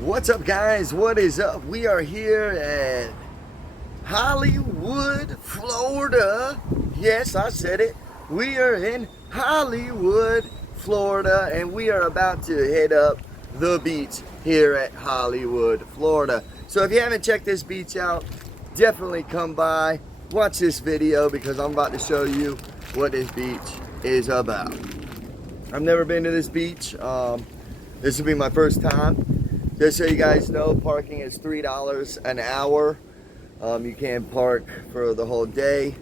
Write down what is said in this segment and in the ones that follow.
What's up, guys? What is up? We are here at Hollywood, Florida. Yes, I said it. We are in Hollywood, Florida, and we are about to head up the beach here at Hollywood, Florida. So if you haven't checked this beach out, definitely come by, watch this video because I'm about to show you what this beach is about. I've never been to this beach. This will be my first time. Just so you guys know, parking is $3 an hour. You can park for the whole day,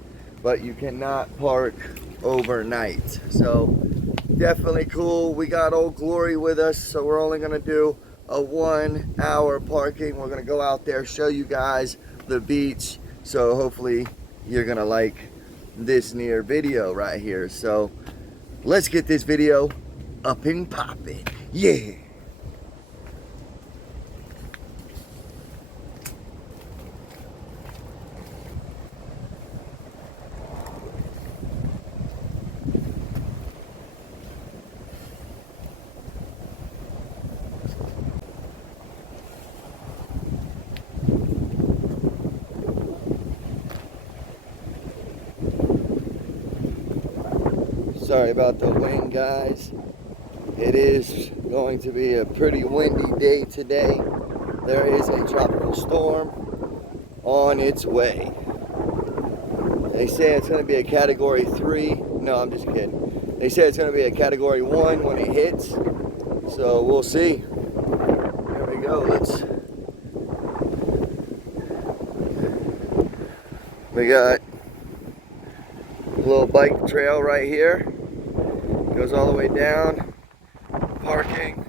but you cannot park overnight. So definitely cool. We got Old Glory with us, so we're only gonna do a 1 hour parking. We're gonna go out there, show you guys the beach. So hopefully you're gonna like this near video right here. So let's get this video up and popping. Yeah. Sorry about the wind, guys. It is going to be a pretty windy day today. There is a tropical storm on its way. They say it's going to be a category 3. No, I'm just kidding. They say it's going to be a category 1 when it hits. So we'll see. There we go. We got a little bike trail right here. Goes all the way down. Parking.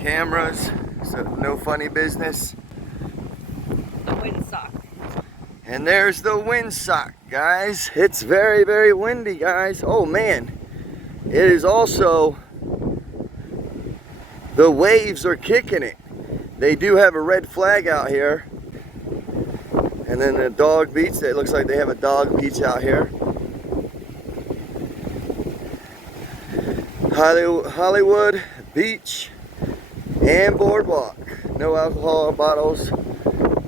Cameras. So no funny business. The windsock. And there's the windsock, guys. It's very, very windy, guys. Oh man. It is also, the waves are kicking it. They do have a red flag out here. And then the dog beach, it looks like they have a dog beach out here. Hollywood Beach and Boardwalk. No alcohol bottles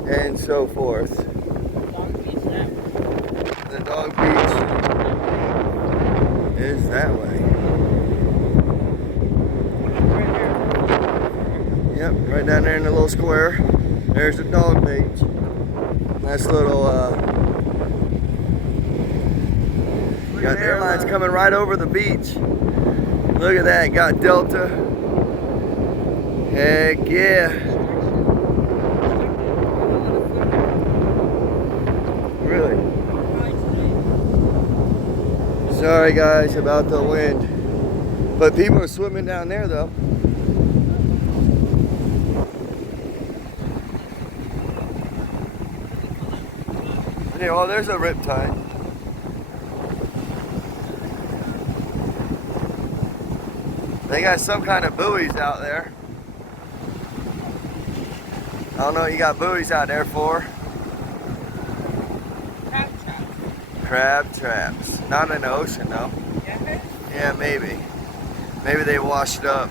and so forth. Dog beach now. The dog beach is that way. Yep, right down there in the little square. There's the dog beach. Nice little, got the airlines coming right over the beach. Look at that, got Delta. Heck yeah. Really? Sorry guys about the wind. But people are swimming down there though. Yeah, well, there's a riptide. They got some kind of buoys out there. I don't know what you got buoys out there for. Crab trap. Crab traps. Not in the ocean though. Yeah? Yeah, maybe. Maybe they washed up.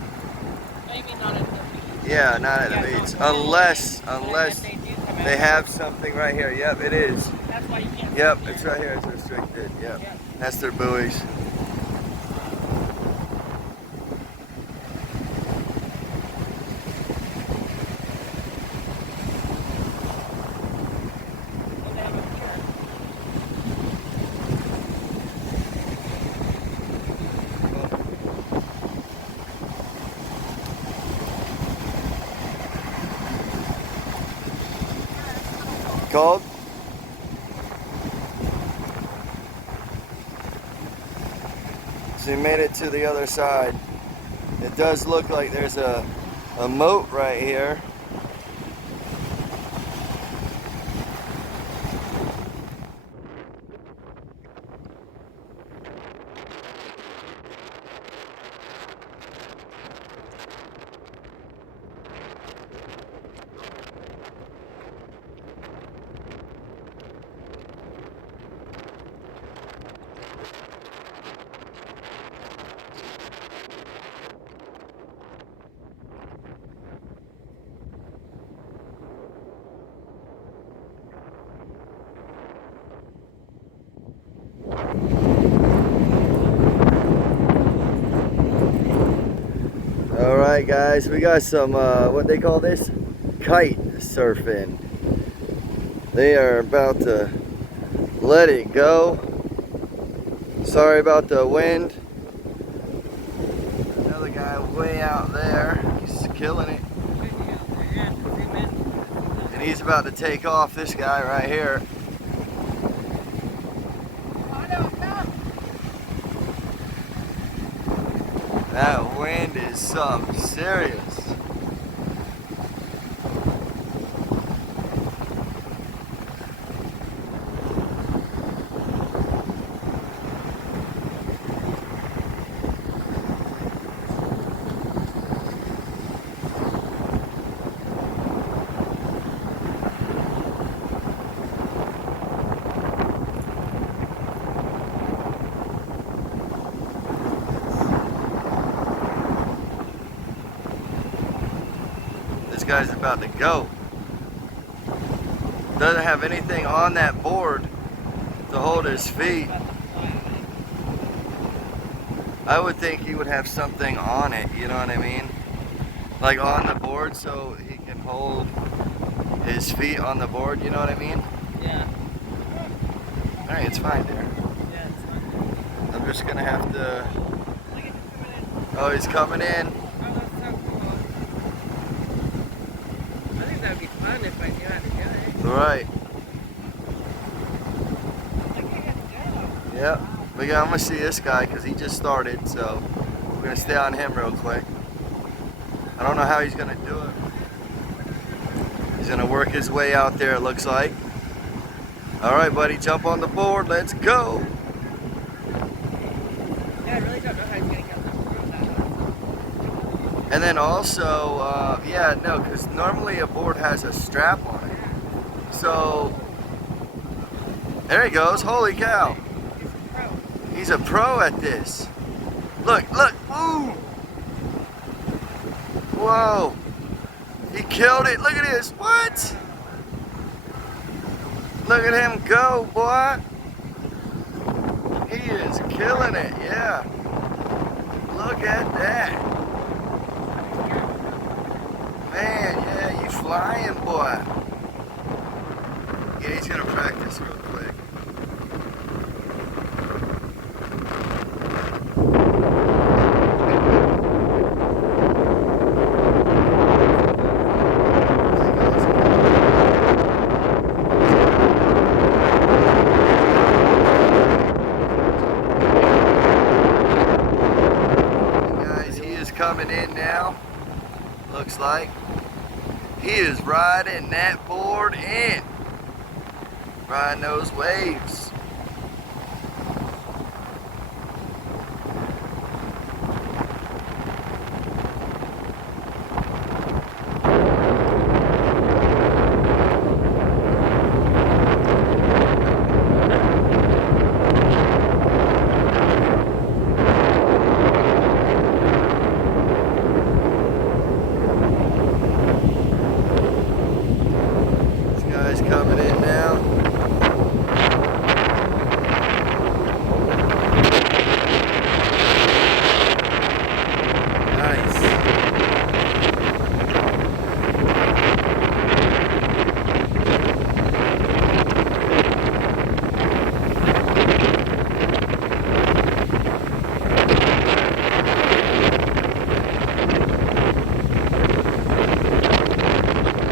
Maybe not at the beach. Yeah, not at the Yeah, beach. no, Unless they do come they out. have something right here. Yep, it is. That's why you can't Yep, swim it's there. right here. It's restricted. Yep. Yeah. That's their buoys. Well, they have a pier. Called? So you made it to the other side. It does look like there's a moat right here. All right, guys, we got some, what they call this? Kite surfing. They are about to let it go. Sorry about the wind. Another guy way out there. He's killing it. And he's about to take off, this guy right here. That wind is something serious. This guy's about to go. Doesn't have anything on that board to hold his feet. I would think he would have something on it, you know what I mean? Like on the board so he can hold his feet on the board, you know what I mean? Yeah. Alright, it's fine there. Yeah, it's fine. I'm just gonna have to... Look at him coming in. Oh, he's coming in. Oh, that's so cool. I think that would be fun if I knew how to do it. Right. Look at him go. Yep. But yeah, I'm gonna see this guy because he just started, so we're gonna stay on him real quick. I don't know how he's gonna do it. He's gonna work his way out there, it looks like. Alright, buddy, jump on the board, let's go. Yeah, I really don't know how he's gonna get through that. And then also, yeah, no, because normally a board has a strap on it. So, there he goes, holy cow. He's a pro. He's a pro at this. Look, look, ooh. Whoa. He killed it, look at this, what? Look at him go, boy. He is killing it, yeah. Look at that. Man, yeah, you flying, boy. Yeah, he's gonna practice real quick. Guys, he is coming in now. Looks like. He is riding that board in. Riding those waves. This guy's coming in now.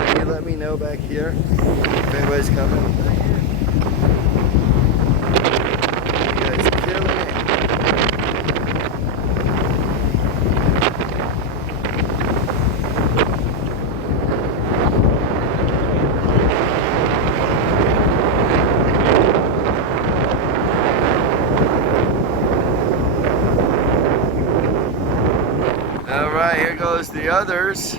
Can you let me know back here if anybody's coming? You guys killing it. All right, here goes the others.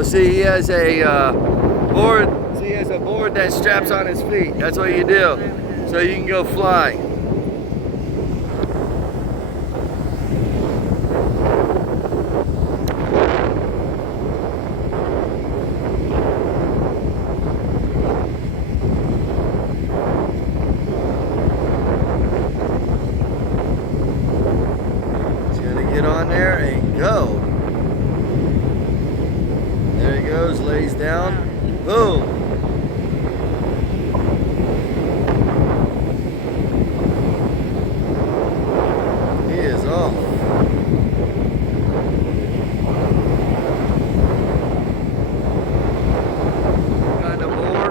Oh, see, he has a board. See, he has a board that straps on his feet. That's what you do, so you can go fly. He's gonna get on there and go. There he goes, lays down. Boom. He is off. Got a board.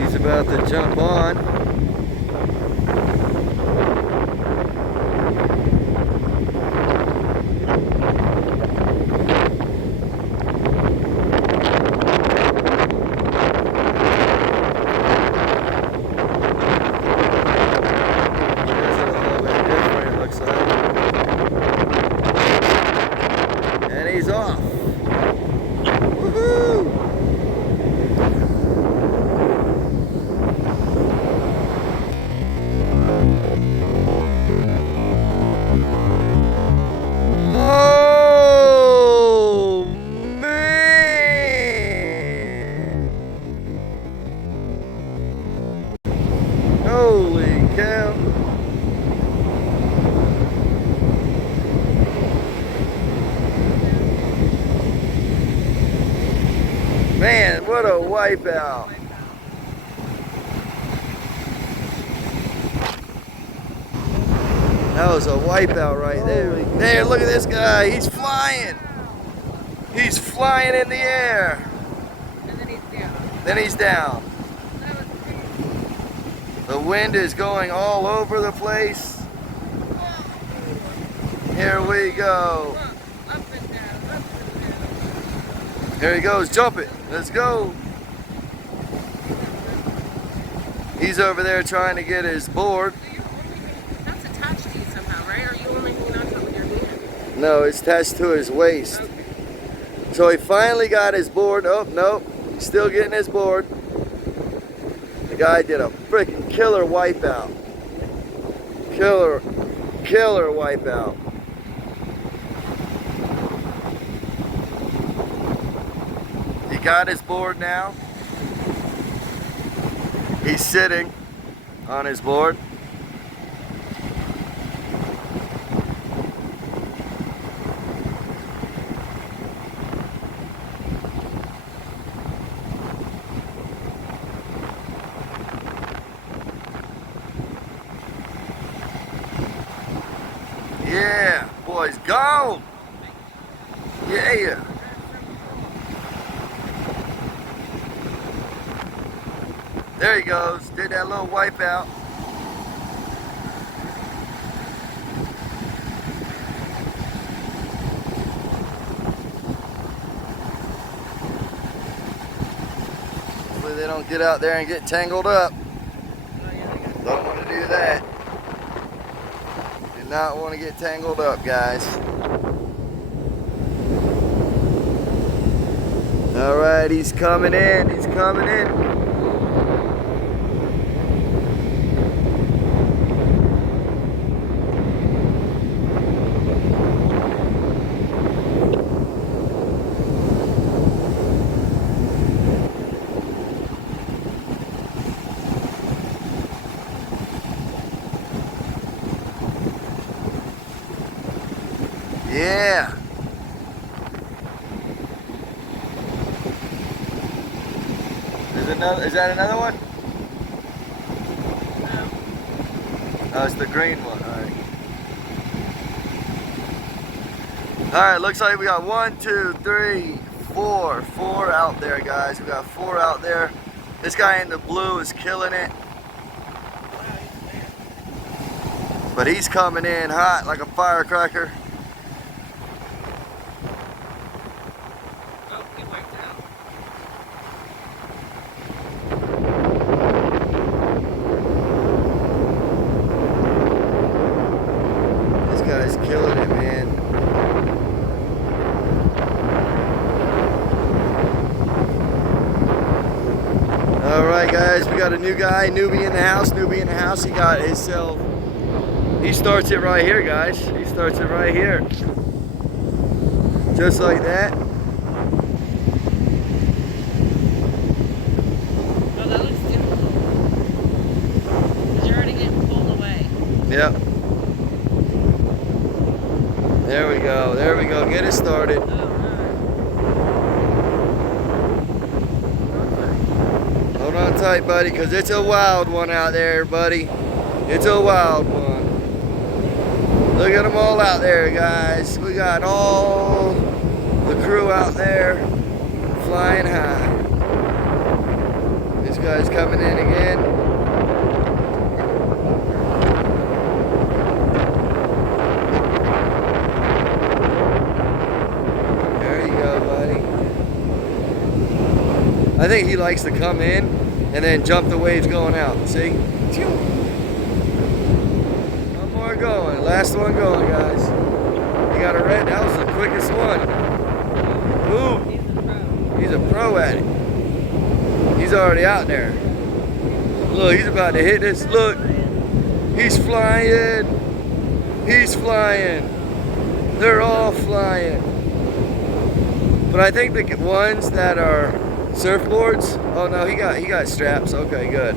He's about to jump on. Here's it a little bit different, it looks like. And he's off. Woohoo! Oh man! Holy cow! Man, what a wipeout! That was a wipeout right there. There, look at this guy. He's flying. He's flying in the air. And then he's down. Then he's down. That was crazy. The wind is going all over the place. Here we go. Up and down, up and down. Here he goes. Jump it. Let's go. He's over there trying to get his board. So you're only, that's attached to you somehow, right? Or you only hanging onto it with your hand? No, it's attached to his waist. Okay. So he finally got his board. Oh, no. He's still getting his board. The guy did a freaking killer wipeout. Killer wipeout. He got his board now. He's sitting on his board. Yeah, boys, go! Yeah. There he goes. Did that little wipeout. Hopefully they don't get out there and get tangled up. Don't want to do that. Do not want to get tangled up, guys. All right, he's coming in. He's coming in. Yeah. Is that another one? No. Oh, it's the green one. All right. Alright, looks like we got 1, 2, 3, 4. 4 out there, guys. We got 4 out there. This guy in the blue is killing it. But he's coming in hot like a firecracker. Oh, he wiped out. This guy's killing it, man. Alright guys, we got a new guy, newbie in the house, He got himself, he starts it right here, guys. He starts it right here. Just like that. Oh, that looks difficult. Because you're already getting pulled away. Yep. There we go, get it started. Hold on tight, buddy, because it's a wild one out there, buddy. It's a wild one. Look at them all out there, guys. We got all the crew out there flying high. This guy's coming in again. There you go, buddy. I think he likes to come in and then jump the waves going out. See? One more going. Last one going, guys. You got a red. That was the quickest one. Ooh. He's a pro at it. He's already out there. Look, he's about to hit this. Look. He's flying. He's flying. They're all flying. But I think the ones that are surfboards, oh no, he got straps. Okay, good.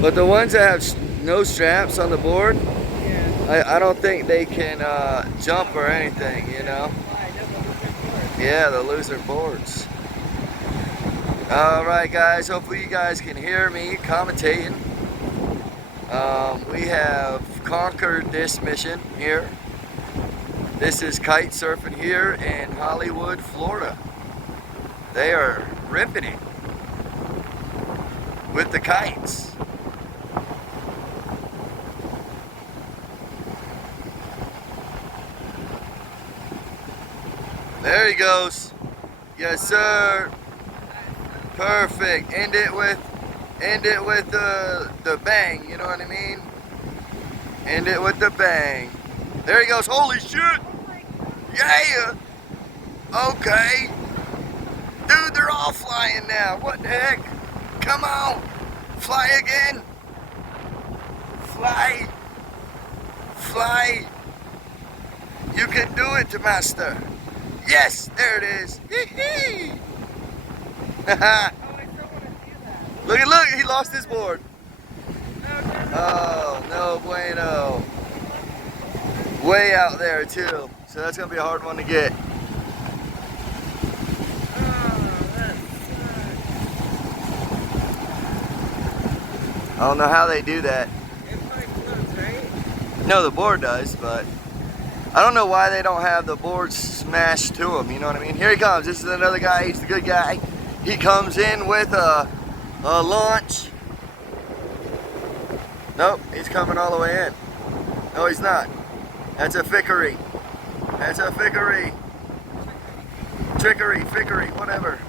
But the ones that have no straps on the board, yeah. I don't think they can jump or anything, you know. Yeah, they'll lose their boards. All right, guys. Hopefully you guys can hear me commentating. We have conquered this mission here. This is kite surfing here in Hollywood, Florida. They are ripping it with the kites. There he goes. Yes, sir. Perfect. End it with the bang. You know what I mean? End it with the bang. There he goes. Holy shit! Yeah. Okay. Dude, they're all flying now. What the heck? Come on. Fly again. Fly. Fly. You can do it, master. Yes, there it is. Hee-hee. Look, he lost his board. Oh, no bueno. Way out there, too. So that's going to be a hard one to get. I don't know how they do that. It probably floats, right? No, the board does, but I don't know why they don't have the board smashed to them, you know what I mean? Here he comes. This is another guy. He's the good guy. He comes in with a launch. Nope, he's coming all the way in. No, he's not. That's a fickery. That's a fickery. Trickery, fickery, whatever.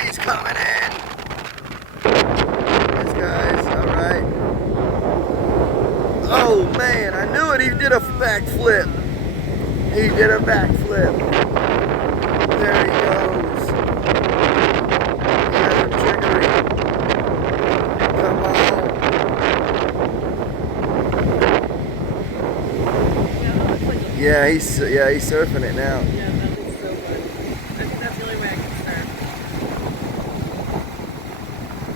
He's coming in. This guy's alright. Oh man, I knew it. He did a backflip. He did a backflip. There he goes. Yeah, trickery. Come on. Yeah, he's surfing it now. Yeah, that looks so fun. I think that's the only way I can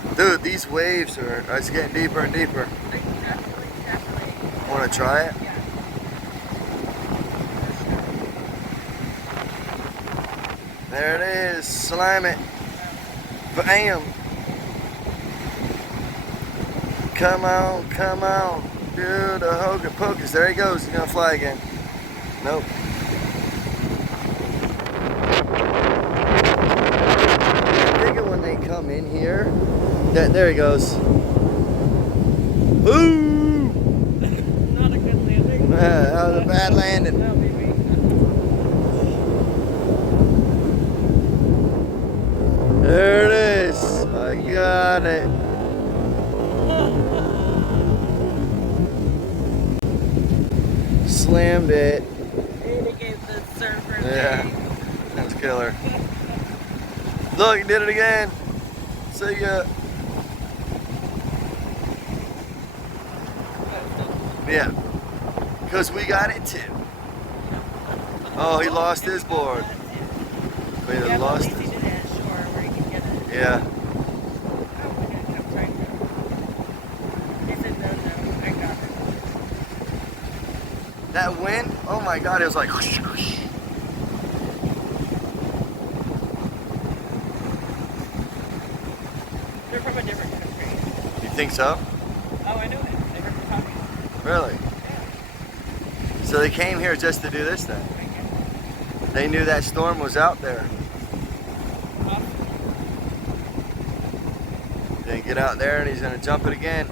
surf. Dude, these waves are just getting deeper and deeper. Definitely. Want to try it? Yeah. There it is. Slam it. Bam. Come on, come on. Dude, the hocus pocus. There he goes. He's going to fly again. Nope. There he goes. Ooh! Not a good landing. That was a bad landing. No, maybe. There it is. I got it. Slammed it. And he gave the surfer Yeah. thing. That's killer. Look, he did it again. See ya. Yeah. Because we got it too. Oh, he lost his board. We Yeah, lost but at least he did it at shore where he could get it. Yeah. Oh, okay, I'm trying to. He said no, I got it. That wind, oh my God, it was like whoosh, whoosh. They're from a different country. You think so? Oh, I know it. They were from Tommy. Really? Yeah. So they came here just to do this thing. I guess. They knew that storm was out there. Awesome. Then get out there and he's gonna jump it again.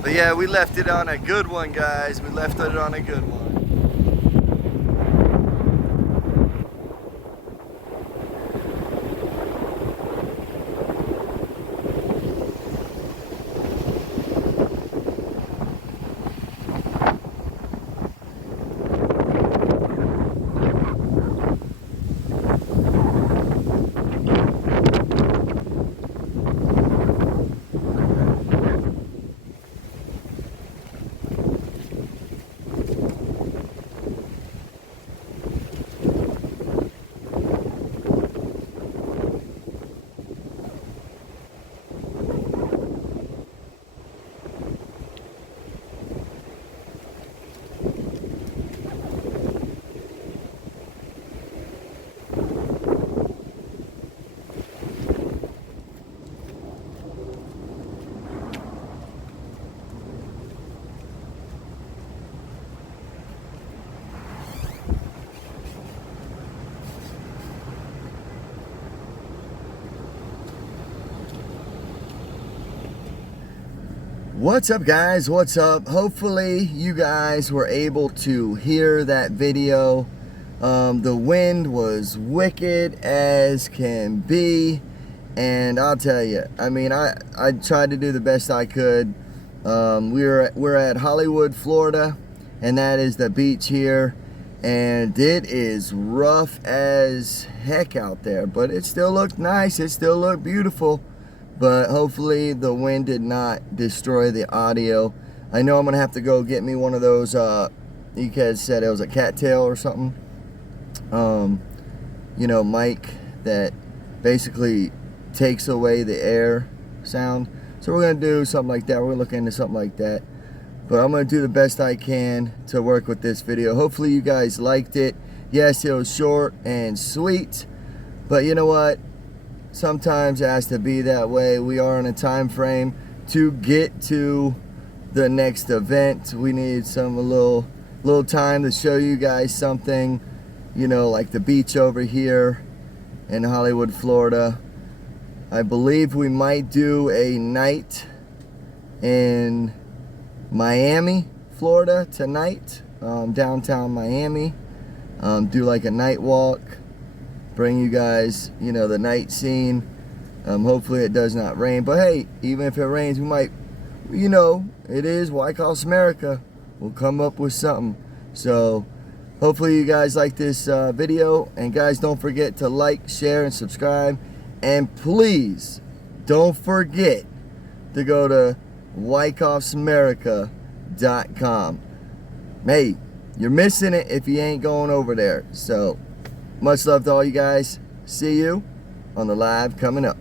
But yeah, we left it on a good one, guys. We left it on a good one. What's up, guys? What's up? Hopefully you guys were able to hear that video. The wind was wicked as can be, and I'll tell you, I mean, I tried to do the best I could. We're at Hollywood, Florida, and that is the beach here, and it is rough as heck out there, but it still looked nice. It still looked beautiful. But hopefully the wind did not destroy the audio. I know I'm gonna have to go get me one of those, you guys said it was a cattail or something. You know, mic that basically takes away the air sound. So we're gonna do something like that. We're gonna look into something like that. But I'm gonna do the best I can to work with this video. Hopefully you guys liked it. Yes, it was short and sweet, but you know what? Sometimes it has to be that way. We are in a time frame to get to the next event. We need a little time to show you guys something, you know, like the beach over here in Hollywood, Florida. I believe we might do a night in Miami, Florida tonight, downtown Miami. Do like a night walk. Bring you guys, you know, the night scene. Hopefully it does not rain, but hey, even if it rains, we might, you know, it is Wyckoff's America. We'll come up with something. So hopefully you guys like this video, and guys, don't forget to like, share, and subscribe, and please don't forget to go to wyckoffsamerica.com. Hey, you're missing it if you ain't going over there. So much love to all you guys. See you on the live coming up.